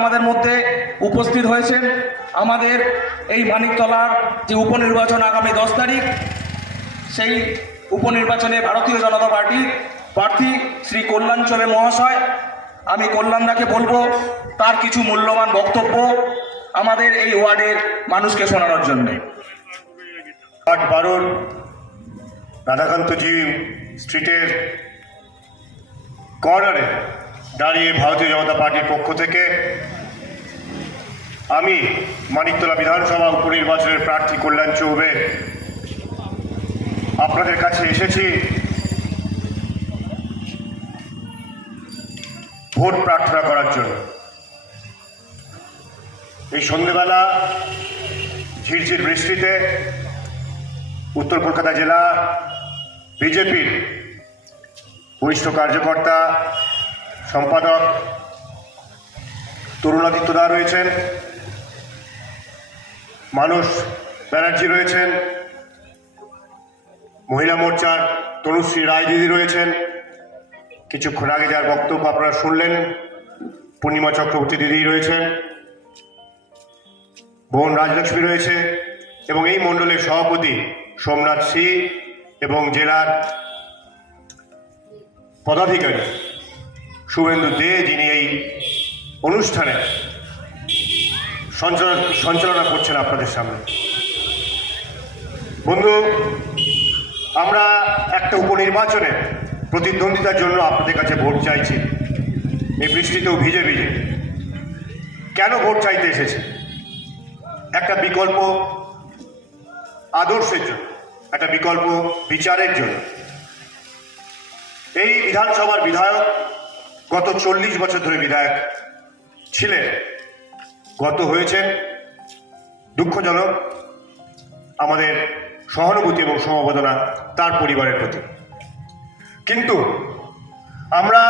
আমাদের মধ্যে উপস্থিত হয়েছেন। আমাদের এই মানিকতলার যে উপনির্বাচন আগামী দশ তারিখ, সেই উপনির্বাচনে ভারতীয় জনতা পার্টি প্রার্থী শ্রী কল্যাণ চবে মহাশয়, আমি কল্যাণদাকে বলব, তার কিছু মূল্যবান বক্তব্য আমাদের এই ওয়ার্ডের মানুষকে শোনানোর জন্যে। আট বারোর রাধাকান্তজি স্ট্রিটের কর্নারে দাঁড়িয়ে ভারতীয় জনতা পার্টির পক্ষ থেকে আমি মানিকতলা বিধানসভা উপনির্বাচনের প্রার্থী কল্যাণ চৌবে আপনাদের কাছে এসেছি। ভোট প্রার্থনা করার জন্য। এই সন্ধ্যেবেলা ঝিরঝির বৃষ্টিতে উত্তর কলকাতা জেলা বিজেপির বরিষ্ঠ কার্যকর্তা সম্পাদক তরুণাদিত্য দা রয়েছেন, মানুষ ব্যানার্জি রয়েছেন, মহিলা মোর্চার তনুশ্রী রায় দিদি রয়েছেন। কিছুক্ষণ আগে যার বক্তব্য আপনারা শুনলেন, পূর্ণিমা চক্রবর্তী দিদি রয়েছেন, বোন রাজলক্ষ্মী রয়েছে এবং এই মণ্ডলের সভাপতি সোমনাথ সি এবং জেলার পদাধিকারী। শুভেন্দু দে যিনি এই অনুষ্ঠানে সঞ্চালন করছেন আপনাদের সামনে। বন্ধু, আমরা একটা উপনির্বাচনে প্রতিদ্বন্দ্বিতার জন্য আপনাদের কাছে ভোট চাইছি। এই বৃষ্টিতেও ভিজে ভিজে। কেন ভোট চাইতে এসেছে? একটা বিকল্প আদর্শের জন্য, একটা বিকল্প বিচারের জন্য। এই বিধানসভার বিধায়ক গত চল্লিশ বছর ধরে বিধায়ক ছিলেন। গত হয়েছেন দুঃখজনক আমাদের সহানুভূতি এবং সমবেদনা তার পরিবারের প্রতি। কিন্তু আমরা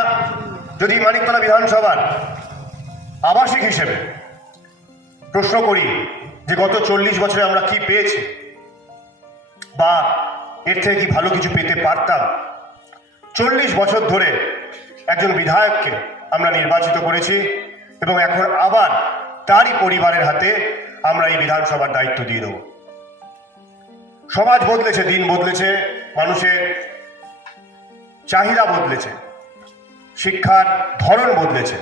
যদি মানিকতলা বিধানসভার আবাসিক হিসেবে প্রশ্ন করি যে গত চল্লিশ বছরে আমরা কি পেয়েছি বা এর থেকে কি ভালো কিছু পেতে পারতাম, চল্লিশ বছর ধরে একজন বিধায়ককে আমরা নির্বাচিত করেছি এবং এখন আবার তারই পরিবারের হাতে আমরা এই বিধানসভার দায়িত্ব দিয়ে দেব। সমাজ বদলেছে, দিন বদলেছে, মানুষের চাহিদা বদলেছে, শিক্ষার ধরন বদলেছে।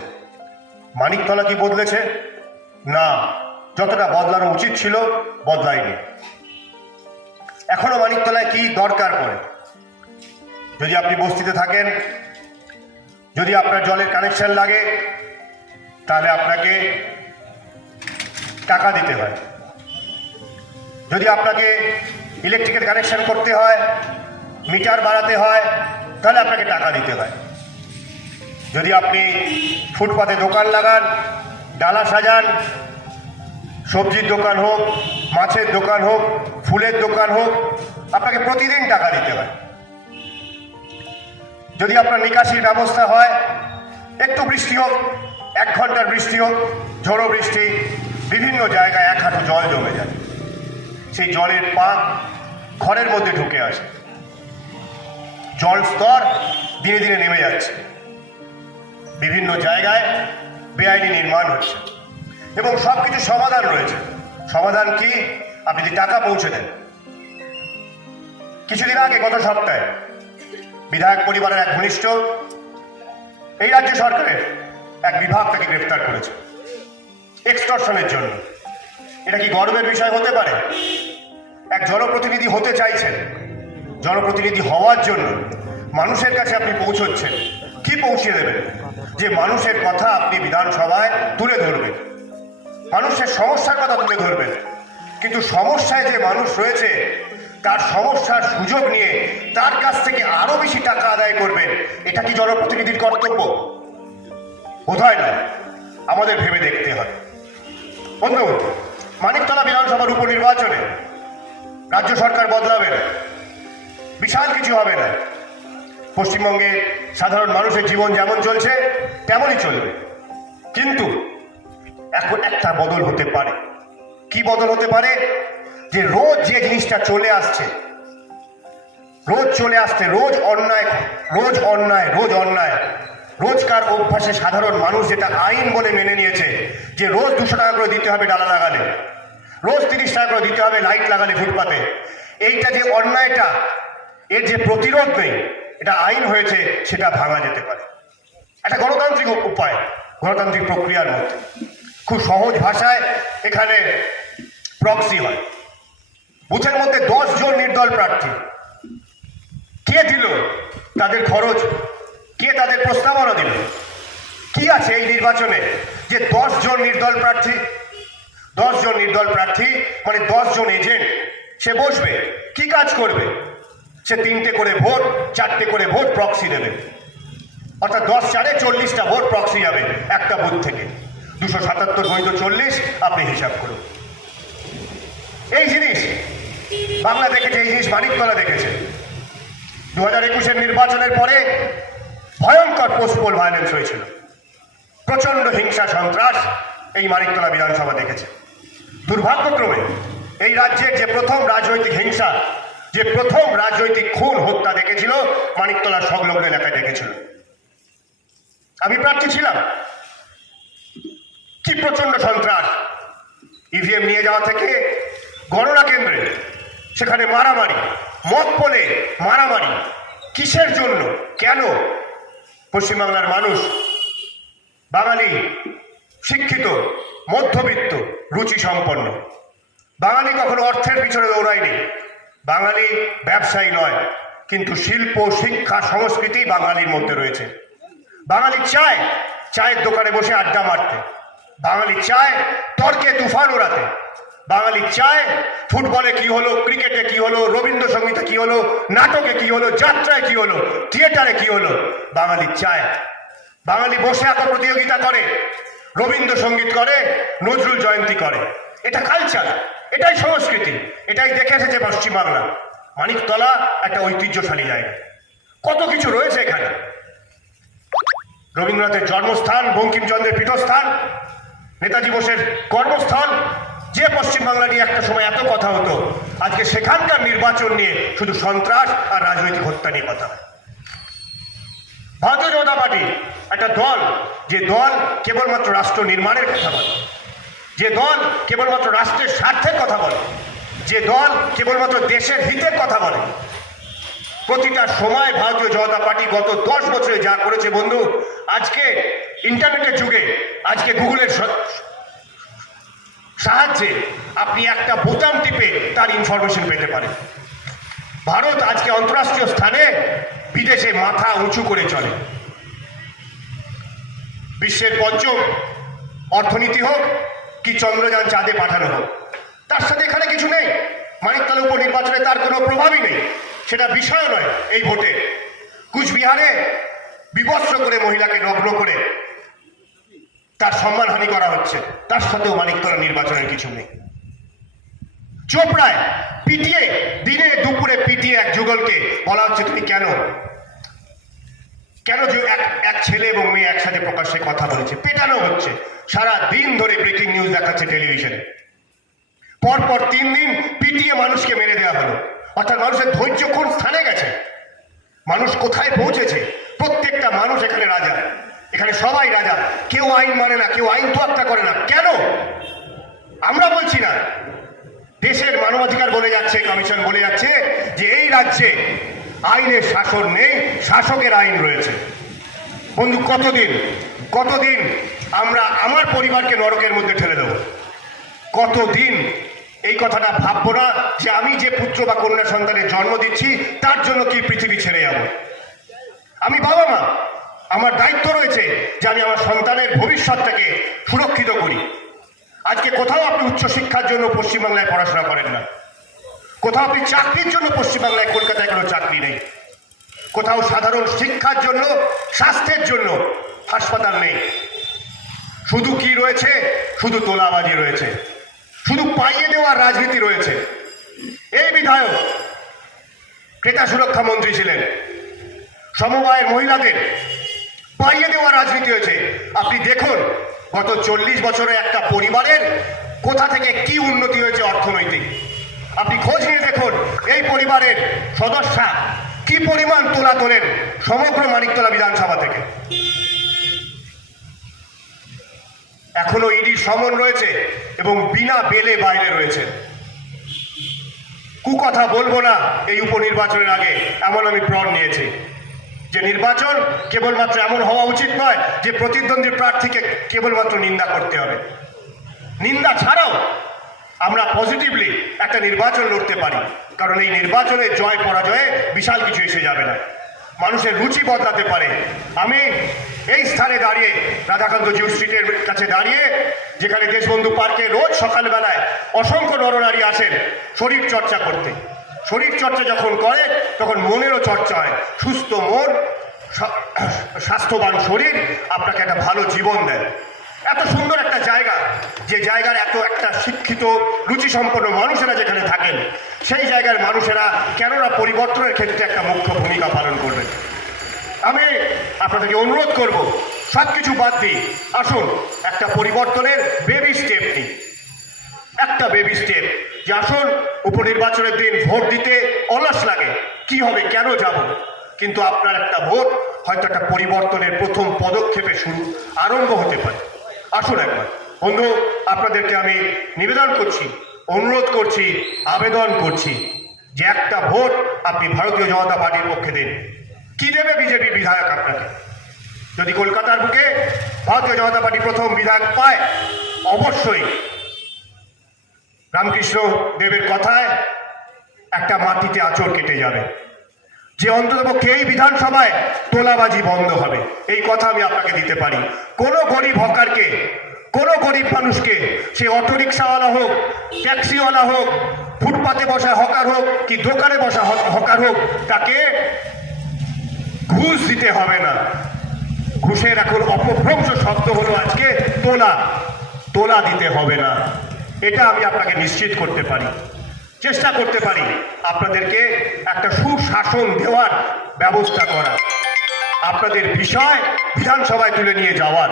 মানিকতলা কি বদলেছে? না, যতটা বদলানো উচিত ছিল, বদলায়নি। এখনও মানিকতলায় কি দরকার পড়ে? যদি আপনি বস্তিতে থাকেন যদি আপনার জলের কানেকশন লাগে, তাহলে আপনাকে টাকা দিতে হয়। যদি আপনাকে ইলেকট্রিকের কানেকশন করতে হয় মিটার বাড়াতে হয়, তাহলে আপনাকে টাকা দিতে হয়। যদি আপনি ফুটপাতে দোকান লাগান, ডালা সাজান, সবজির দোকান হোক, মাছের দোকান হোক, ফুলের দোকান হোক, আপনাকে প্রতিদিন টাকা দিতে হয়। যদি আপনার নিকাশির ব্যবস্থা হয়, একটু বৃষ্টি হোক, এক ঘণ্টার বৃষ্টি হোক, ঝোড়ো বৃষ্টি, বিভিন্ন জায়গায় এক হাঁটু জল জমে যায়। সেই জলের পাক ঘরের মধ্যে ঢুকে আসে। জল স্তর দিনে দিনে নেমে যাচ্ছে। বিভিন্ন জায়গায় বেআইনি নির্মাণ হচ্ছে। এবং সব কিছু সমাধান রয়েছে। সমাধান কি? আপনি যদি টাকা পৌঁছে দেন। কিছুদিন আগে, গত সপ্তাহে বিধায়ক পরিবারের এক ঘনিষ্ঠ এই রাজ্য সরকারের এক বিভাগ তাকে গ্রেফতার করেছে। এক্সটর্শনের জন্য। এটা কি গর্বের বিষয় হতে পারে? এক জনপ্রতিনিধি হতে চাইছেন। জনপ্রতিনিধি হওয়ার জন্য মানুষের কাছে আপনি পৌঁছচ্ছেন। কি পৌঁছে দেবেন? যে মানুষের কথা আপনি বিধানসভায় তুলে ধরবেন। মানুষের সমস্যার কথা তুলে ধরবেন। কিন্তু সমস্যায় যে মানুষ রয়েছে তার সমস্যার সুযোগ নিয়ে তার কাছ থেকে আরও বেশি টাকা আদায় করবেন। এটা কি জনপ্রতিনিধির কর্তব্য? বোধহয় না আমাদের ভেবে দেখতে হয় বন্ধু, মানিকতলা বিধানসভার উপনির্বাচনে রাজ্য সরকার বদলাবে না। বিশাল কিছু হবে না। পশ্চিমবঙ্গে সাধারণ মানুষের জীবন যেমন চলছে, তেমনই চলবে। কিন্তু এখন একটা বদল হতে পারে। কি বদল হতে পারে? যে রোজ যে জিনিসটা চলে আসছে, রোজ চলে আসছে, রোজ অন্যায় রোজ অন্যায় রোজ অন্যায়। রোজকার অভ্যাসে সাধারণ মানুষ যেটা আইন বলে মেনে নিয়েছে, যে রোজ দুশো টাকা করে দিতে হবে ডালা লাগালে, রোজ তিরিশ টাকা করে দিতে হবে লাইট লাগালে ফুটপাতে। এইটা যে অন্যায়টা, এর যে প্রতিরোধ নেই, এটা আইন হয়েছে, সেটা ভাঙা যেতে পারে। একটা গণতান্ত্রিক উপায়, গণতান্ত্রিক প্রক্রিয়ার মধ্যে। খুব সহজ ভাষায় এখানে প্রক্সি হয়। বুথের মধ্যে দশ জন নির্দল প্রার্থী। কে দিল তাদের খরচ? কে তাদের প্রস্তাবনা দিল? কি আছে এই নির্বাচনে যে দশ জন নির্দল প্রার্থী? দশ জন নির্দল প্রার্থী মানে দশ জন এজেন্ট সে বসবে, কি কাজ করবে? সে তিনটে করে ভোট, চারটে করে ভোট প্রক্সি দেবে। অর্থাৎ দশ চারে চল্লিশটা ভোট প্রক্সি যাবে একটা বুথ থেকে। দুশো সাতাত্তর গণিত চল্লিশ, আপনি হিসাব করুন। এই জিনিস বাংলা দেখেছে এই জিনিস মানিকতলা দেখেছে। দু হাজার একুশের নির্বাচনের পরে ভয়ঙ্কর পোস্টপোল ভায়োলেন্স হয়েছিল। প্রচণ্ড হিংসা, সন্ত্রাস এই মানিকতলা বিধানসভা দেখেছে। দুর্ভাগ্যক্রমে এই রাজ্যের যে প্রথম রাজনৈতিক হিংসা, যে প্রথম রাজনৈতিক খুন হত্যা দেখেছিল মানিকতলা সংলগ্ন এলাকায় দেখেছিল। আমি প্রার্থী ছিলাম। কি প্রচণ্ড সন্ত্রাস। ইভিএম নিয়ে যাওয়া থেকে গণনা কেন্দ্রে সেখানে মারামারি, মদ পোলে মারামারি। কিসের জন্য? কেন? পশ্চিমবাংলার মানুষ বাঙালি, শিক্ষিত, মধ্যবিত্ত রুচি সম্পন্ন বাঙালি কখনো অর্থের পিছনে দৌড়ায়নি। বাঙালি ব্যবসায়ী নয়, কিন্তু শিল্প, শিক্ষা, সংস্কৃতি বাঙালির মধ্যে রয়েছে। বাঙালি চায় চায়ের দোকানে বসে আড্ডা মারতে। বাঙালি চায় তর্কে তুফান ওড়াতে। বাঙালি চায় ফুটবলে কি হলো, ক্রিকেটে কি হলো, রবীন্দ্রসঙ্গীতে কি হলো, নাটকে কি হলো, যাত্রায় কি হলো, থিয়েটারে কি হলো, বাঙালি চায়। বাঙালি বসে আঁকা প্রতিযোগিতা করে, রবীন্দ্রসঙ্গীত করে, নজরুল জয়ন্তী করে। এটা কালচার এটাই সংস্কৃতি, এটাই দেখে এসেছে পশ্চিমবাংলা। মানিকতলা একটা ঐতিহ্যশালী জায়গা। কত কিছু রয়েছে এখানে। রবীন্দ্রনাথের জন্মস্থান, বঙ্কিমচন্দ্রের পীঠস্থান, নেতাজি বোসের কর্মস্থল যে পশ্চিমবাংলা নিয়ে একটা সময় এত কথা হতো, আজকে সেখানকার নির্বাচন নিয়ে শুধু সন্ত্রাস আর রাজনৈতিক হত্যা নিয়ে কথা। ভারতীয় জনতা পার্টি একটা দল, যে দল কেবলমাত্র রাষ্ট্র নির্মাণের কথা বলে, যে দল কেবলমাত্র রাষ্ট্রের স্বার্থের কথা বলে, যে দল কেবলমাত্র দেশের হিতের কথা বলে প্রতিটা সময় ভারতীয় জনতা পার্টি গত দশ বছরে যা করেছে, বন্ধু, আজকে ইন্টারনেটের যুগে, আজকে গুগলের সাহায্যে আপনি একটা বোতাম টিপে তার ইনফরমেশন পেতে পারেন। ভারত আজকে আন্তঃরাষ্ট্রীয় স্থানে বিদেশে মাথা উঁচু করে চলে। বিশ্বের পঞ্চম অর্থনীতি হোক কি চন্দ্রযান চাঁদে পাঠানো হোক, তার সাথে এখানে কিছু নেই। মানিকতলা উপনির্বাচনে তার কোনো প্রভাবই নেই। সেটা বিষয় নয় এই ভোটে। কুচবিহারে বিবস্ত্র করে মহিলাকে নগ্ন করে তার সম্মানহানি করা হচ্ছে। তার সাথেও মানিকতলা নির্বাচনের কিছু নেই। চোপড়ায় পিটিয়ে, দিনে দুপুরে পিটিয়ে এক যুগলকে বলা হচ্ছে, তুমি কেন? কেন যে এক এক ছেলে এবং মেয়ে একসাথে প্রকাশ্যে কথা বলেছে? পেটানো হচ্ছে। সারা দিন ধরে ব্রেকিং নিউজ দেখাচ্ছে টেলিভিশনে পরপর তিন দিন পিটিয়ে মানুষকে মেরে দেওয়া হলো। অর্থাৎ মানুষের ধৈর্য কোন স্থানে গেছে? মানুষ কোথায় পৌঁছেছে? প্রত্যেকটা মানুষ এখানে রাজা। এখানে সবাই রাজা। কেউ আইন মানে না, কেউ আইন তোয়াক্কা করে না। কেন? আমরা বলছি না। দেশের মানবাধিকার বলে যাচ্ছে, কমিশন বলে যাচ্ছে যে এই রাজ্যে আইনের শাসন নেই, শাসকের আইন রয়েছে। বন্ধু, কতদিন? কতদিন আমরা আমার পরিবারকে নরকের মধ্যে ঠেলে দেবো? কতদিন? এই কথাটা ভাববো না যে আমি যে পুত্র বা কন্যা সন্তানের জন্ম দিচ্ছি, তার জন্য কি পৃথিবী ছেড়ে যাব? আমি বাবা মা। আমার দায়িত্ব রয়েছে যে আমি আমার সন্তানের ভবিষ্যৎটাকে সুরক্ষিত করি। আজকে কোথাও আপনি উচ্চশিক্ষার জন্য পশ্চিমবাংলায় পড়াশোনা করেন না। কোথাও আপনি চাকরির জন্য পশ্চিমবাংলায় কলকাতায় কোনো চাকরি নেই। কোথাও সাধারণ শিক্ষার জন্য, স্বাস্থ্যের জন্য হাসপাতাল নেই। শুধু কি রয়েছে? শুধু তোলাবাজি রয়েছে। শুধু পাইয়ে দেওয়ার রাজনীতি রয়েছে। এই বিধায়ক ক্রেতা সুরক্ষা মন্ত্রী ছিলেন। সমবায়ের মহিলাদের পাইয়ে দেওয়ার রাজনীতি হয়েছে। আপনি দেখুন, গত চল্লিশ বছরে একটা পরিবারের কোথা থেকে কি উন্নতি হয়েছে অর্থনৈতিক। আপনি খোঁজ নিয়ে দেখুন, এই পরিবারের সদস্যা কি পরিমাণ তোলা তোলেন সমগ্র মানিকতলা বিধানসভা থেকে। এখনও ইডি সমন রয়েছে এবং বিনা বেলে বাইরে রয়েছে। কুকথা বলব না এই উপনির্বাচনের আগে, এমন আমি প্রণ নিয়েছি। যে নির্বাচন কেবলমাত্র এমন হওয়া উচিত নয় যে প্রতিদ্বন্দ্বী প্রার্থীকে কেবলমাত্র নিন্দা করতে হবে। নিন্দা ছাড়াও আমরা পজিটিভলি একটা নির্বাচন লড়তে পারি, কারণ এই নির্বাচনে জয় পরাজয়ে বিশাল কিছু এসে যাবে না। মানুষের রুচি বদলাতে পারে। আমি এই স্থানে দাঁড়িয়ে, রাধাকান্ত জিউ স্ট্রিটের কাছে দাঁড়িয়ে, যেখানে দেশবন্ধু পার্কে রোজ সকালবেলায় অসংখ্য নরনারী আসেন শরীর চর্চা করতে। শরীর চর্চা যখন করে, তখন মনেরও চর্চা হয় সুস্থ মন স্বাস্থ্যবান শরীর আপনাকে একটা ভালো জীবন দেয়। এত সুন্দর একটা জায়গা, যে জায়গার এত একটা শিক্ষিত, রুচিসম্পন্ন মানুষেরা যেখানে থাকেন, সেই জায়গার মানুষেরা কেননা পরিবর্তনের ক্ষেত্রে একটা মুখ্য ভূমিকা পালন করবেন আমি আপনাদেরকে অনুরোধ করব সব কিছু বাদ দিই আসুন, একটা পরিবর্তনের বেবি স্টেপ নিই। একটা বেবি স্টেপ যে আসুন উপনির্বাচনের দিন ভোট দিতে অলস লাগে। কি হবে, কেন যাব? কিন্তু আপনার একটা ভোট, হয়তো একটা পরিবর্তনের প্রথম পদক্ষেপে শুরু, আরম্ভ হতে পারে। আসুন একবার। বন্ধু, আপনাদেরকে আমি নিবেদন করছি, অনুরোধ করছি, আবেদন করছি যে একটা ভোট আপনি ভারতীয় জনতা পার্টির পক্ষে দিন। কি দেবে বিজেপি বিধায়ক আপনাকে? যদি কলকাতার বুকে ভারতীয় জনতা পার্টি প্রথম বিধায়ক পায়, অবশ্যই রামকৃষ্ণ দেবের কথায় একটা মাটিতে আচর কেটে যাবে। যে অন্ততপক্ষে এই বিধানসভায় তোলাবাজি বন্ধ হবে, এই কথা আমি আপনাকে দিতে পারি। কোনো গরিব হকারকে, কোনো গরিব মানুষকে, সে অটোরিক্সাওয়ালা হোক, ট্যাক্সিওয়ালা হোক, ফুটপাতে বসা হকার হোক কি দোকানে বসা হকার হোক, তাকে ঘুষ দিতে হবে না। ঘুষের এখন অপভ্রংশ শব্দ হলো আজকে, তোলা। তোলা দিতে হবে না। এটা আমি আপনাকে নিশ্চিত করতে পারি, চেষ্টা করতে পারি আপনাদেরকে একটা সুশাসন দেওয়ার ব্যবস্থা করা আপনাদের বিষয় বিধানসভায় তুলে নিয়ে যাওয়ার।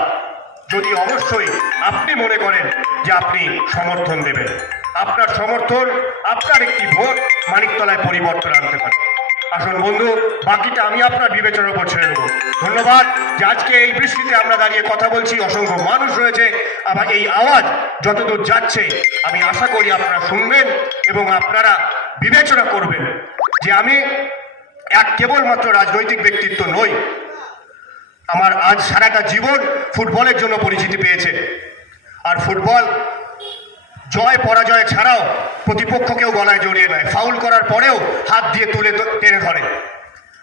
যদি অবশ্যই আপনি মনে করেন যে আপনি সমর্থন দেবেন, আপনার সমর্থন, আপনার একটি ভোট মানিকতলায় পরিবর্তন আনতে পারে। আসুন বন্ধু, বাকিটা আমি আপনার বিবেচনার উপর ছেড়ে দেবো। ধন্যবাদ। যে আজকে এই বৃষ্টিতে আমরা দাঁড়িয়ে কথা বলছি, অসংখ্য মানুষ রয়েছে। আবার এই আওয়াজ যতদূর যাচ্ছে, আমি আশা করি আপনারা শুনবেন এবং আপনারা বিবেচনা করবেন যে আমি এক কেবলমাত্র রাজনৈতিক ব্যক্তিত্ব নই। আমার আজ সারাটা জীবন ফুটবলের জন্য পরিচিতি পেয়েছে। আর ফুটবল জয় পরাজয় ছাড়াও প্রতিপক্ষকেও গলায় জড়িয়ে নেয়। ফাউল করার পরেও হাত দিয়ে তুলে টেনে ধরে।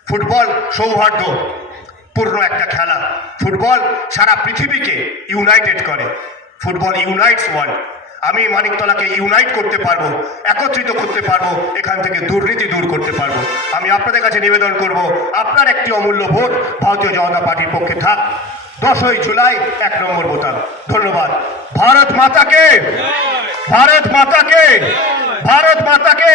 ফুটবল সৌহার্দ্য, পূর্ণ একটা খেলা। ফুটবল সারা পৃথিবীকে ইউনাইটেড করে। ফুটবল ইউনাইটস ওয়ার্ল্ড আমি মানিকতলাকে ইউনাইট করতে পারব, একত্রিত করতে পারব, এখান থেকে দুর্নীতি দূর করতে পারব। আমি আপনাদের কাছে নিবেদন করব, আপনার একটি অমূল্য ভোট ভারতীয় জনতা পার্টির পক্ষে থাক। দশই জুলাই এক নম্বর বোতাম ধন্যবাদ। ভারত মাতাকে! ভারত মাতাকে! ভারত মাতাকে!